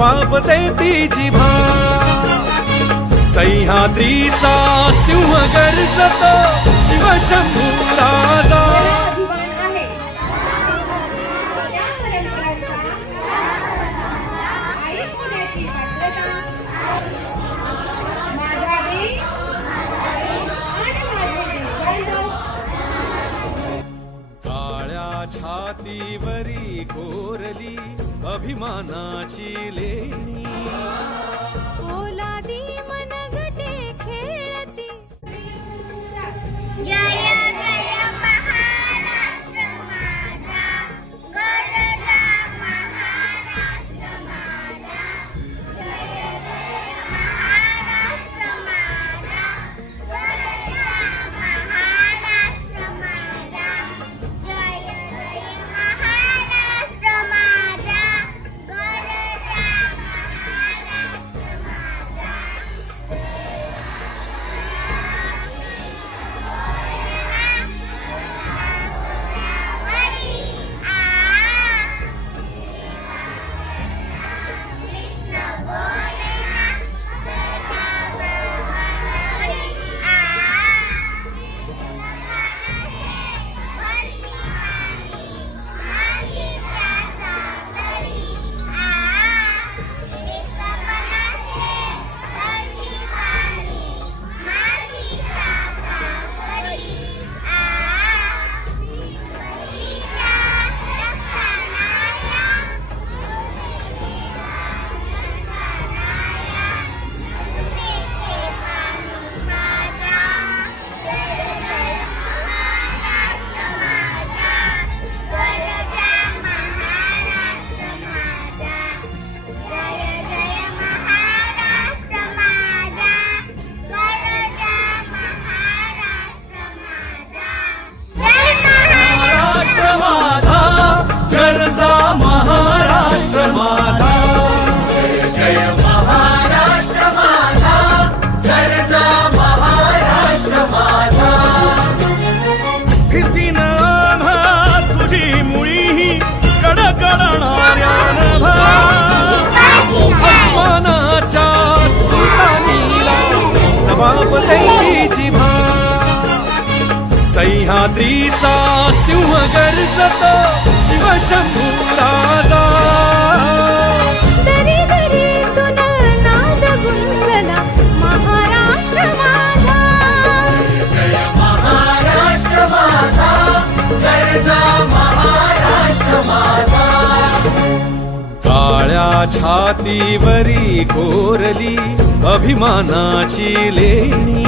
सबाबते ती जिभा सह्याद्रीचा सिंह गर्जतो शिवशंभू राजा छातीवरी कोरली अभिमानाची लेणी ओलादी मनगटे खेळती जय जय महाराष्ट्र माझा गरजा महाराष्ट्र माझा जय जय महाराष्ट्र माझा गरजा महाराष्ट्र माझा जय जय महाराष्ट्र माझा गरजा महाराष्ट्र माझा सह्याद्रीचा सिंह गर्जतो शिवशंभू राजा दरी दरीतून नाद गुंजला महाराष्ट्र माझा जय महाराष्ट्र माझा गरजा महाराष्ट्र माझा काळ्या छातीवरी कोरली अभिमानाची लेणी